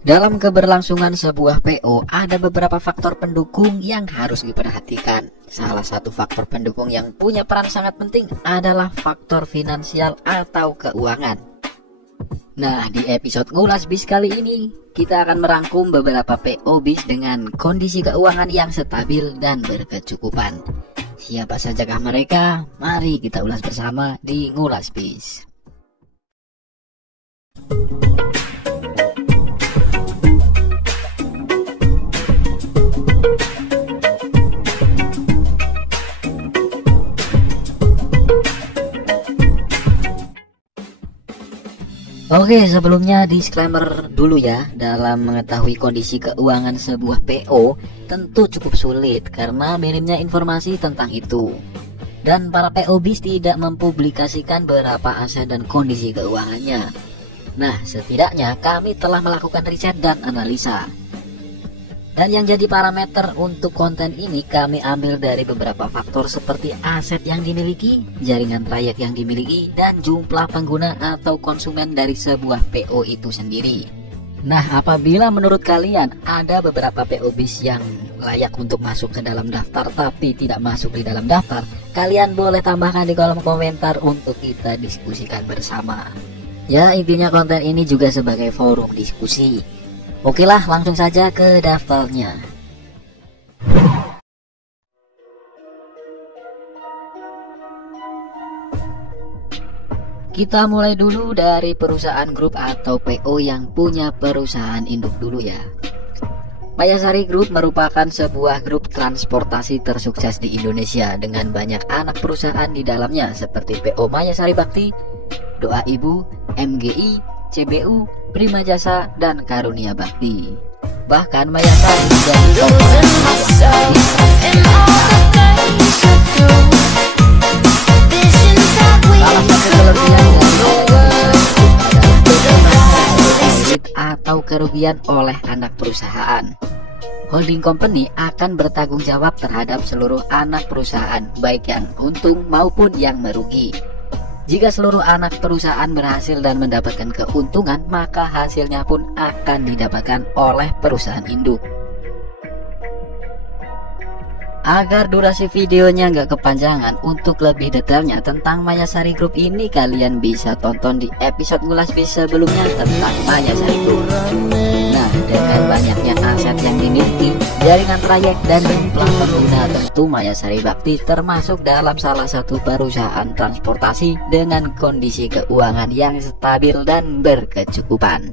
Dalam keberlangsungan sebuah PO, ada beberapa faktor pendukung yang harus diperhatikan. Salah satu faktor pendukung yang punya peran sangat penting adalah faktor finansial atau keuangan. Nah, di episode Ngulas Bis kali ini, kita akan merangkum beberapa PO bis dengan kondisi keuangan yang stabil dan berkecukupan. Siapa sajakah mereka? Mari kita ulas bersama di Ngulas Bis. Oke, sebelumnya disclaimer dulu ya. Dalam mengetahui kondisi keuangan sebuah PO tentu cukup sulit karena minimnya informasi tentang itu. Dan para PO bis tidak mempublikasikan berapa aset dan kondisi keuangannya. Nah, setidaknya kami telah melakukan riset dan analisa. Dan yang jadi parameter untuk konten ini kami ambil dari beberapa faktor seperti aset yang dimiliki, jaringan trayek yang dimiliki, dan jumlah pengguna atau konsumen dari sebuah PO itu sendiri. Nah, apabila menurut kalian ada beberapa PO bis yang layak untuk masuk ke dalam daftar tapi tidak masuk di dalam daftar, kalian boleh tambahkan di kolom komentar untuk kita diskusikan bersama. Ya, intinya konten ini juga sebagai forum diskusi. Oke lah, langsung saja ke daftarnya. Kita mulai dulu dari perusahaan grup atau PO yang punya perusahaan induk dulu ya. Mayasari Group merupakan sebuah grup transportasi tersukses di Indonesia dengan banyak anak perusahaan di dalamnya seperti PO Mayasari Bakti, Doa Ibu, MGI, CBU, Prima Jasa, dan Karunia Bakti. Bahkan Mayasari menjadi salah satu kelebihan atau kerugian oleh anak perusahaan. Holding company akan bertanggung jawab terhadap seluruh anak perusahaan, baik yang untung maupun yang merugi. Jika seluruh anak perusahaan berhasil dan mendapatkan keuntungan, maka hasilnya pun akan didapatkan oleh perusahaan induk. Agar durasi videonya nggak kepanjangan, untuk lebih detailnya tentang Mayasari Group ini kalian bisa tonton di episode Ngulas Bis sebelumnya tentang Mayasari Group. Nah, dengan banyaknya aset yang dimiliki, jaringan trayek dan jumlah pengguna, tentu Mayasari Bakti termasuk dalam salah satu perusahaan transportasi dengan kondisi keuangan yang stabil dan berkecukupan.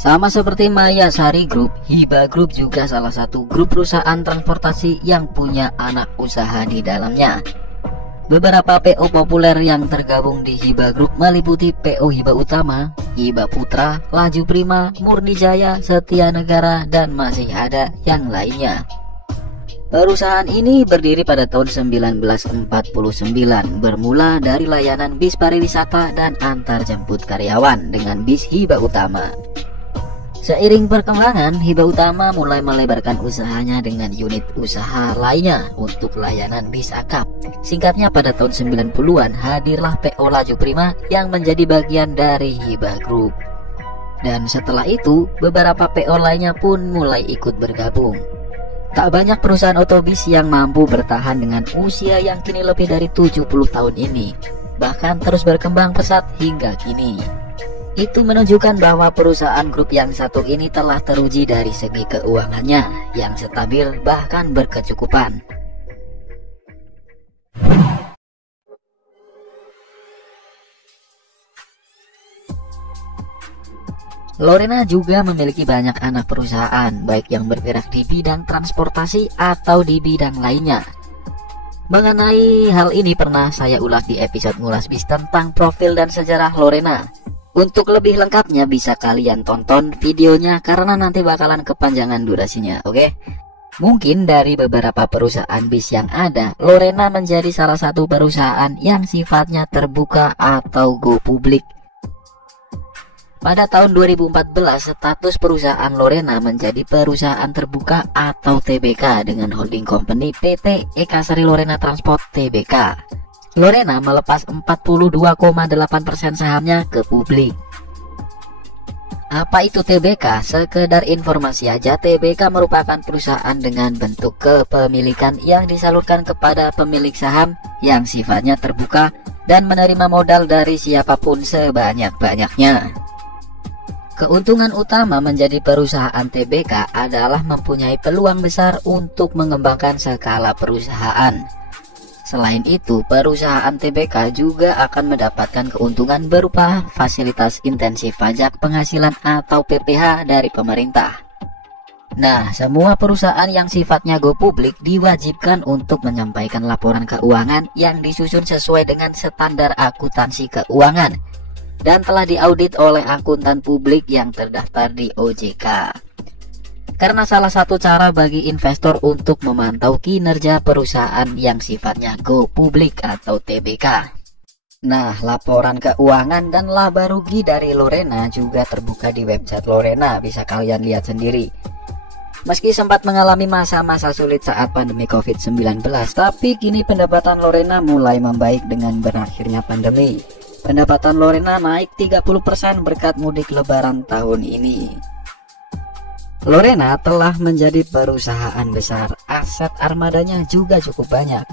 Sama seperti Mayasari Group, Hiba Group juga salah satu grup perusahaan transportasi yang punya anak usaha di dalamnya. Beberapa PO populer yang tergabung di Hiba Group meliputi PO Hiba Utama, Hiba Putra, Laju Prima, Murni Jaya, Setia Negara, dan masih ada yang lainnya. Perusahaan ini berdiri pada tahun 1949, bermula dari layanan bis pariwisata dan antar jemput karyawan dengan bis Hiba Utama. Seiring perkembangan, Hiba Utama mulai melebarkan usahanya dengan unit usaha lainnya untuk layanan bis akap. Singkatnya, pada tahun 90-an hadirlah PO Laju Prima yang menjadi bagian dari Hiba Group. Dan setelah itu, beberapa PO lainnya pun mulai ikut bergabung. Tak banyak perusahaan otobis yang mampu bertahan dengan usia yang kini lebih dari 70 tahun ini, bahkan terus berkembang pesat hingga kini. Itu menunjukkan bahwa perusahaan grup yang satu ini telah teruji dari segi keuangannya yang stabil bahkan berkecukupan. Lorena juga memiliki banyak anak perusahaan, baik yang bergerak di bidang transportasi atau di bidang lainnya. Mengenai hal ini pernah saya ulas di episode Ngulas Bis tentang profil dan sejarah Lorena. Untuk lebih lengkapnya bisa kalian tonton videonya karena nanti bakalan kepanjangan durasinya, oke? Mungkin dari beberapa perusahaan bis yang ada, Lorena menjadi salah satu perusahaan yang sifatnya terbuka atau go public. Pada tahun 2014, status perusahaan Lorena menjadi perusahaan terbuka atau TBK dengan holding company PT Eka Sari Lorena Transport Tbk. Lorena melepas 42,8% sahamnya ke publik. Apa itu TBK? Sekedar informasi aja, TBK merupakan perusahaan dengan bentuk kepemilikan yang disalurkan kepada pemilik saham yang sifatnya terbuka dan menerima modal dari siapapun sebanyak-banyaknya. Keuntungan utama menjadi perusahaan TBK adalah mempunyai peluang besar untuk mengembangkan skala perusahaan. Selain itu, perusahaan TBK juga akan mendapatkan keuntungan berupa fasilitas intensif pajak penghasilan atau PPh dari pemerintah. Nah, semua perusahaan yang sifatnya go publik diwajibkan untuk menyampaikan laporan keuangan yang disusun sesuai dengan standar akuntansi keuangan dan telah diaudit oleh akuntan publik yang terdaftar di OJK. Karena salah satu cara bagi investor untuk memantau kinerja perusahaan yang sifatnya go publik atau TBK. Nah, laporan keuangan dan laba rugi dari Lorena juga terbuka di website Lorena, bisa kalian lihat sendiri. Meski sempat mengalami masa-masa sulit saat pandemi COVID-19, tapi kini pendapatan Lorena mulai membaik dengan berakhirnya pandemi. Pendapatan Lorena naik 30% berkat mudik lebaran tahun ini. Lorena telah menjadi perusahaan besar, aset armadanya juga cukup banyak,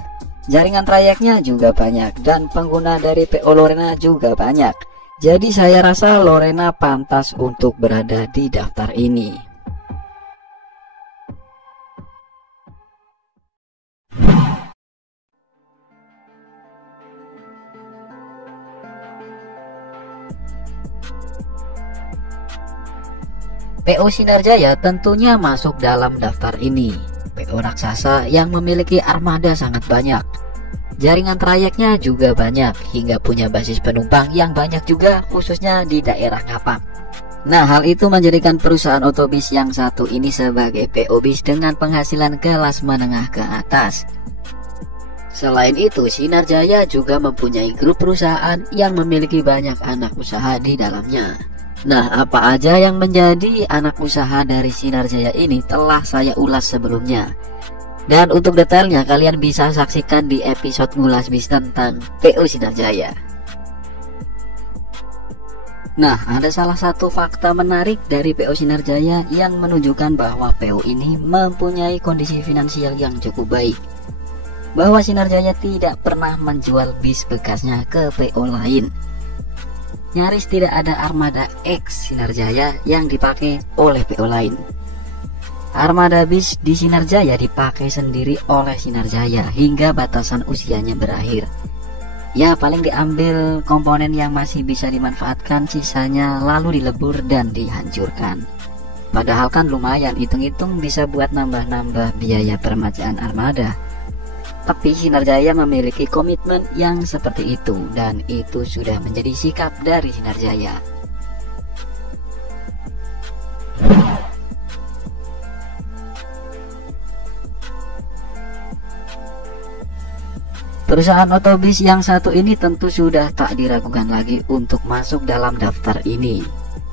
jaringan trayeknya juga banyak, dan pengguna dari PO Lorena juga banyak. Jadi saya rasa Lorena pantas untuk berada di daftar ini. PO Sinar Jaya tentunya masuk dalam daftar ini. PO raksasa yang memiliki armada sangat banyak, jaringan trayeknya juga banyak, hingga punya basis penumpang yang banyak juga, khususnya di daerah Ngapak. Nah, hal itu menjadikan perusahaan otobis yang satu ini sebagai PO bis dengan penghasilan kelas menengah ke atas. Selain itu, Sinar Jaya juga mempunyai grup perusahaan yang memiliki banyak anak usaha di dalamnya. Nah, apa aja yang menjadi anak usaha dari Sinar Jaya ini telah saya ulas sebelumnya. Dan untuk detailnya kalian bisa saksikan di episode ngulas bis tentang PO Sinar Jaya. Nah, ada salah satu fakta menarik dari PO Sinar Jaya yang menunjukkan bahwa PO ini mempunyai kondisi finansial yang cukup baik. Bahwa Sinar Jaya tidak pernah menjual bis bekasnya ke PO lain. Nyaris tidak ada armada X Sinar Jaya yang dipakai oleh PO lain. Armada bis di Sinar Jaya dipakai sendiri oleh Sinar Jaya hingga batasan usianya berakhir. Ya, paling diambil komponen yang masih bisa dimanfaatkan, sisanya lalu dilebur dan dihancurkan. Padahal kan lumayan, hitung-hitung bisa buat nambah-nambah biaya permajaan armada. Tapi Sinar Jaya memiliki komitmen yang seperti itu, dan itu sudah menjadi sikap dari Sinar Jaya. Perusahaan otobis yang satu ini tentu sudah tak diragukan lagi untuk masuk dalam daftar ini.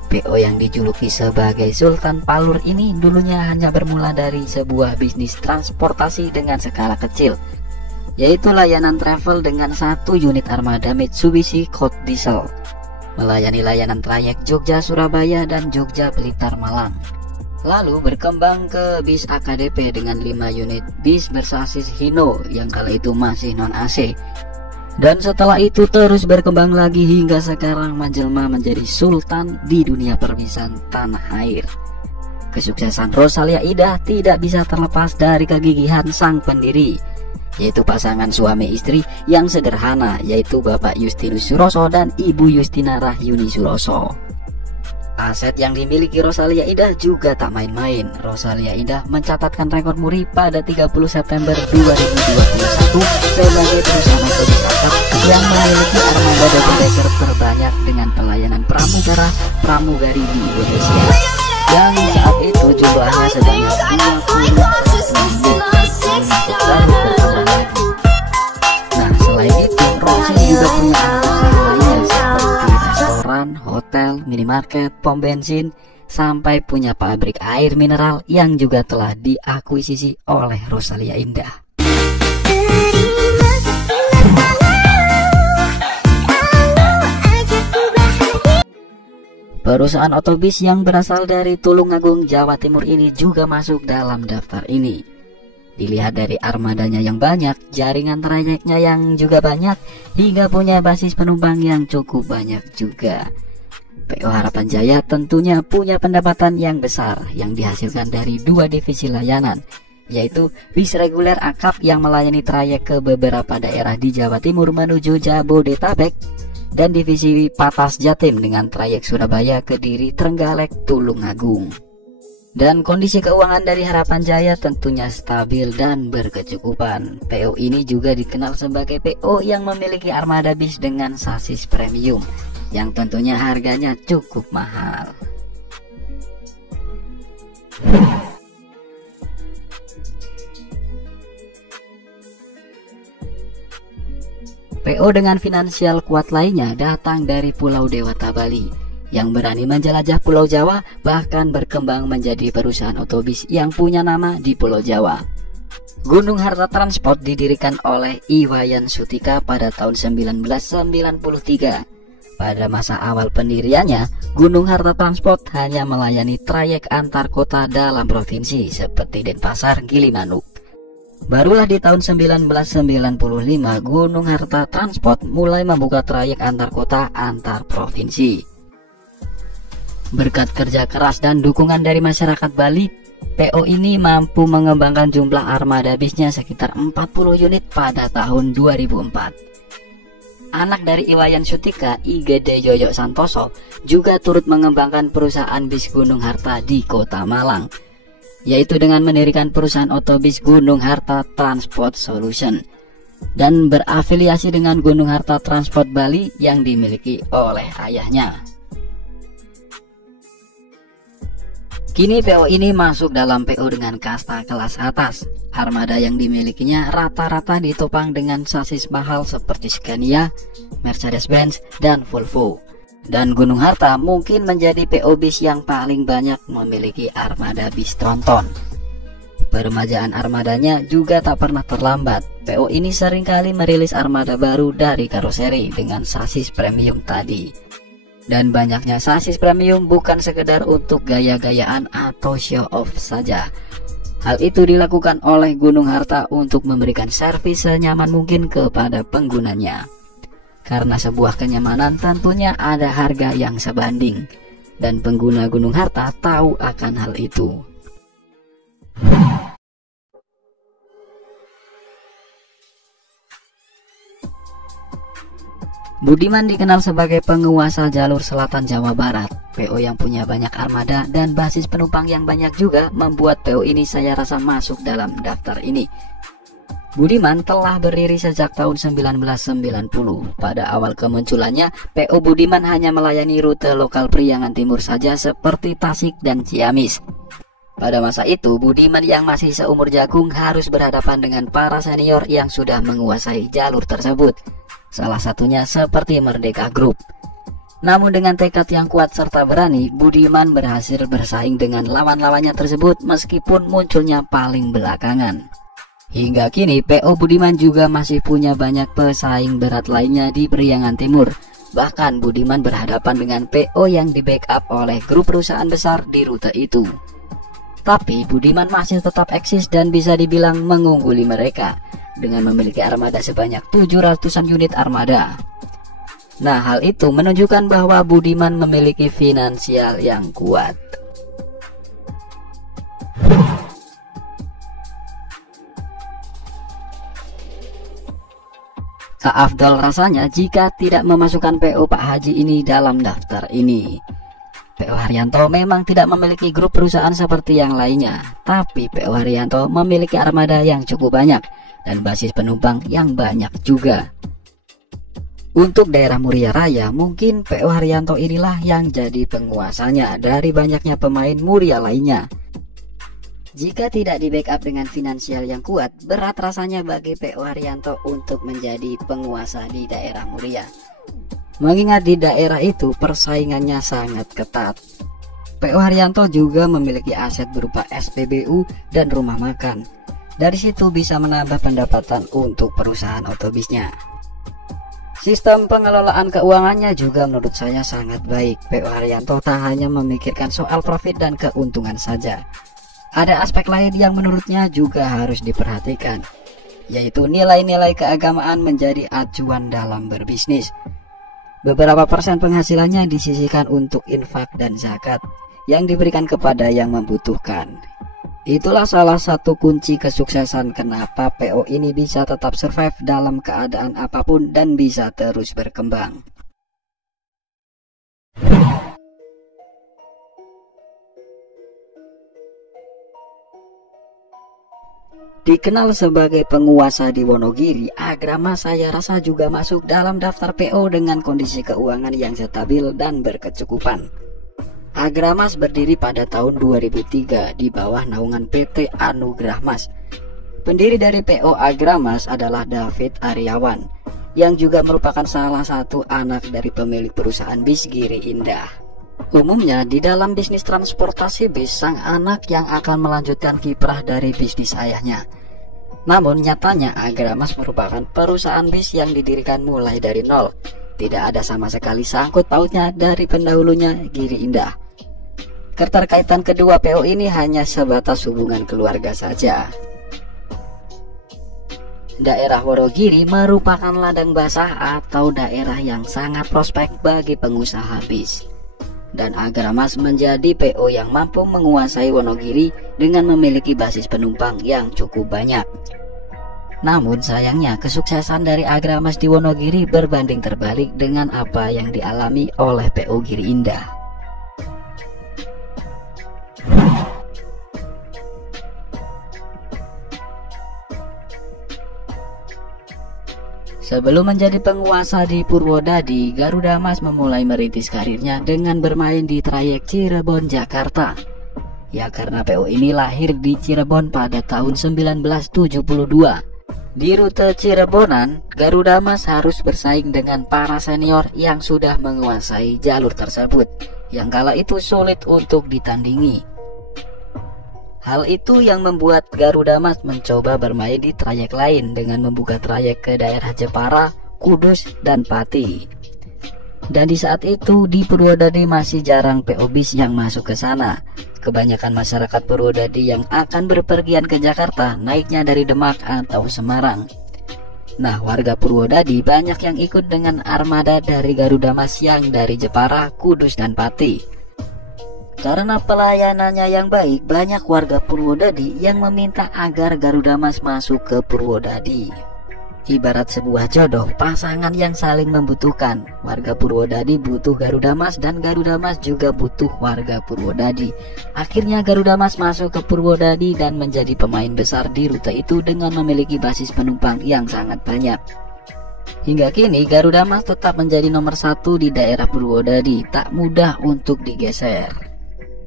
PO yang dijuluki sebagai Sultan Palur ini dulunya hanya bermula dari sebuah bisnis transportasi dengan skala kecil, yaitu layanan travel dengan satu unit armada Mitsubishi Colt Diesel, melayani layanan trayek Jogja Surabaya dan Jogja Blitar Malang. Lalu berkembang ke bis AKDP dengan 5 unit bis bersasis Hino yang kala itu masih non AC. Dan setelah itu terus berkembang lagi hingga sekarang menjelma menjadi sultan di dunia perbisan tanah air. Kesuksesan Rosalia Indah tidak bisa terlepas dari kegigihan sang pendiri, yaitu pasangan suami istri yang sederhana, yaitu Bapak Justinus Suroso dan Ibu Justina Rahyuni Suroso. Aset yang dimiliki Rosalia Indah juga tak main-main. Rosalia Indah mencatatkan rekor muri pada 30 September 2021 sebagai perusahaan otobis akap yang memiliki armada double decker terbanyak dengan pelayanan pramugari di Indonesia, yang saat itu jumlahnya sebanyak 20. Nah, selain itu Rosi juga punya usaha lainnya seperti restoran, hotel, mini minimarket, pom bensin, sampai punya pabrik air mineral yang juga telah diakuisisi oleh Rosalia Indah. Perusahaan otobus yang berasal dari Tulungagung, Jawa Timur ini juga masuk dalam daftar ini. Dilihat dari armadanya yang banyak, jaringan trayeknya yang juga banyak, hingga punya basis penumpang yang cukup banyak juga. PO Harapan Jaya tentunya punya pendapatan yang besar yang dihasilkan dari dua divisi layanan, yaitu bis reguler akap yang melayani trayek ke beberapa daerah di Jawa Timur menuju Jabodetabek, dan divisi Patas Jatim dengan trayek Surabaya, Kediri, Trenggalek, Tulungagung. Dan kondisi keuangan dari Harapan Jaya tentunya stabil dan berkecukupan. PO ini juga dikenal sebagai PO yang memiliki armada bis dengan sasis premium, yang tentunya harganya cukup mahal. PO dengan finansial kuat lainnya datang dari Pulau Dewata, Bali, yang berani menjelajah Pulau Jawa, bahkan berkembang menjadi perusahaan otobus yang punya nama di Pulau Jawa. Gunung Harta Transport didirikan oleh Iwayan Sutika pada tahun 1993. Pada masa awal pendiriannya, Gunung Harta Transport hanya melayani trayek antar kota dalam provinsi seperti Denpasar, Gilimanuk. Barulah di tahun 1995 Gunung Harta Transport mulai membuka trayek antar kota antar provinsi. Berkat kerja keras dan dukungan dari masyarakat Bali, PO ini mampu mengembangkan jumlah armada bisnya sekitar 40 unit pada tahun 2004. Anak dari Iwayan Sutika, Igede Yoyo Santoso, juga turut mengembangkan perusahaan bis Gunung Harta di Kota Malang, yaitu dengan mendirikan perusahaan otobus Gunung Harta Transport Solution dan berafiliasi dengan Gunung Harta Transport Bali yang dimiliki oleh ayahnya. Kini PO ini masuk dalam PO dengan kasta kelas atas. Armada yang dimilikinya rata-rata ditopang dengan sasis mahal seperti Scania, Mercedes-Benz, dan Volvo. Dan Gunung Harta mungkin menjadi PO bis yang paling banyak memiliki armada bis tronton. Peremajaan armadanya juga tak pernah terlambat. PO ini seringkali merilis armada baru dari karoseri dengan sasis premium tadi. Dan banyaknya sasis premium bukan sekedar untuk gaya-gayaan atau show off saja. Hal itu dilakukan oleh Gunung Harta untuk memberikan servis senyaman mungkin kepada penggunanya. Karena sebuah kenyamanan tentunya ada harga yang sebanding, dan pengguna Gunung Harta tahu akan hal itu. Budiman dikenal sebagai penguasa jalur selatan Jawa Barat. PO yang punya banyak armada dan basis penumpang yang banyak juga membuat PO ini saya rasa masuk dalam daftar ini. Budiman telah berdiri sejak tahun 1990. Pada awal kemunculannya, PO Budiman hanya melayani rute lokal Priangan Timur saja seperti Tasik dan Ciamis. Pada masa itu, Budiman yang masih seumur jagung harus berhadapan dengan para senior yang sudah menguasai jalur tersebut. Salah satunya seperti Merdeka Group. Namun dengan tekad yang kuat serta berani, Budiman berhasil bersaing dengan lawan-lawannya tersebut meskipun munculnya paling belakangan. Hingga kini PO Budiman juga masih punya banyak pesaing berat lainnya di Priangan Timur. Bahkan Budiman berhadapan dengan PO yang di backup oleh grup perusahaan besar di rute itu. Tapi Budiman masih tetap eksis dan bisa dibilang mengungguli mereka dengan memiliki armada sebanyak 700-an unit armada. Nah, hal itu menunjukkan bahwa Budiman memiliki finansial yang kuat. Tak afdol rasanya jika tidak memasukkan PO Pak Haji ini dalam daftar ini. PO Haryanto memang tidak memiliki grup perusahaan seperti yang lainnya, tapi PO Haryanto memiliki armada yang cukup banyak dan basis penumpang yang banyak juga. Untuk daerah Muria Raya, mungkin PO Haryanto inilah yang jadi penguasanya dari banyaknya pemain Muria lainnya. Jika tidak di backup dengan finansial yang kuat, berat rasanya bagi PO Haryanto untuk menjadi penguasa di daerah Muria. Mengingat di daerah itu persaingannya sangat ketat. PO Haryanto juga memiliki aset berupa SPBU dan rumah makan. Dari situ bisa menambah pendapatan untuk perusahaan otobisnya. Sistem pengelolaan keuangannya juga menurut saya sangat baik. PO Haryanto tak hanya memikirkan soal profit dan keuntungan saja. Ada aspek lain yang menurutnya juga harus diperhatikan, yaitu nilai-nilai keagamaan menjadi acuan dalam berbisnis. Beberapa persen penghasilannya disisihkan untuk infak dan zakat yang diberikan kepada yang membutuhkan. Itulah salah satu kunci kesuksesan kenapa PO ini bisa tetap survive dalam keadaan apapun dan bisa terus berkembang. Dikenal sebagai penguasa di Wonogiri, Agramas saya rasa juga masuk dalam daftar PO dengan kondisi keuangan yang stabil dan berkecukupan. Agramas berdiri pada tahun 2003 di bawah naungan PT Anugrah Mas. Pendiri dari PO Agramas adalah David Aryawan, yang juga merupakan salah satu anak dari pemilik perusahaan bis Giri Indah. Umumnya di dalam bisnis transportasi bis, sang anak yang akan melanjutkan kiprah dari bisnis ayahnya. Namun nyatanya Agramas merupakan perusahaan bis yang didirikan mulai dari nol. Tidak ada sama sekali sangkut pautnya dari pendahulunya Giri Indah. Keterkaitan kedua PO ini hanya sebatas hubungan keluarga saja. Daerah Wonogiri merupakan ladang basah atau daerah yang sangat prospek bagi pengusaha bis. Dan Agramas menjadi PO yang mampu menguasai Wonogiri dengan memiliki basis penumpang yang cukup banyak. Namun sayangnya kesuksesan dari Agramas di Wonogiri berbanding terbalik dengan apa yang dialami oleh PO Giri Indah. Sebelum menjadi penguasa di Purwodadi, Garuda Mas memulai merintis karirnya dengan bermain di trayek Cirebon Jakarta. Ya karena PO ini lahir di Cirebon pada tahun 1972. Di rute Cirebonan, Garuda Mas harus bersaing dengan para senior yang sudah menguasai jalur tersebut, yang kala itu sulit untuk ditandingi. Hal itu yang membuat Garuda Mas mencoba bermain di trayek lain dengan membuka trayek ke daerah Jepara, Kudus, dan Pati. Dan di saat itu di Purwodadi masih jarang PO bis yang masuk ke sana. Kebanyakan masyarakat Purwodadi yang akan berpergian ke Jakarta naiknya dari Demak atau Semarang. Nah, warga Purwodadi banyak yang ikut dengan armada dari Garuda Mas yang dari Jepara, Kudus, dan Pati. Karena pelayanannya yang baik, banyak warga Purwodadi yang meminta agar Garuda Mas masuk ke Purwodadi. Ibarat sebuah jodoh, pasangan yang saling membutuhkan. Warga Purwodadi butuh Garuda Mas dan Garuda Mas juga butuh warga Purwodadi. Akhirnya Garuda Mas masuk ke Purwodadi dan menjadi pemain besar di rute itu dengan memiliki basis penumpang yang sangat banyak. Hingga kini Garuda Mas tetap menjadi nomor satu di daerah Purwodadi, tak mudah untuk digeser.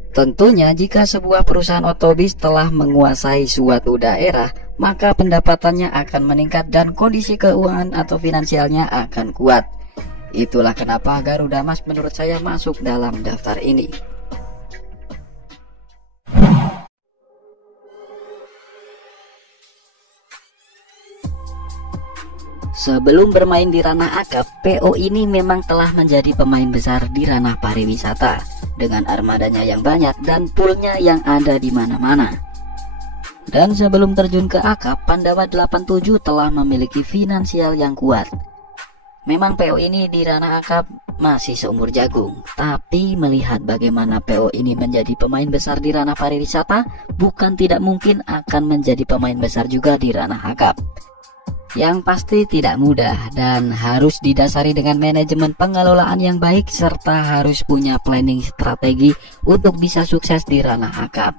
Tentunya jika sebuah perusahaan otobis telah menguasai suatu daerah, maka pendapatannya akan meningkat dan kondisi keuangan atau finansialnya akan kuat. Itulah kenapa Garuda Mas menurut saya masuk dalam daftar ini. Sebelum bermain di ranah akap, PO ini memang telah menjadi pemain besar di ranah pariwisata dengan armadanya yang banyak dan poolnya yang ada di mana-mana. Dan sebelum terjun ke akap, Pandawa 87 telah memiliki finansial yang kuat. Memang PO ini di ranah akap masih seumur jagung, tapi melihat bagaimana PO ini menjadi pemain besar di ranah pariwisata, bukan tidak mungkin akan menjadi pemain besar juga di ranah akap. Yang pasti tidak mudah dan harus didasari dengan manajemen pengelolaan yang baik serta harus punya planning strategi untuk bisa sukses di ranah akap.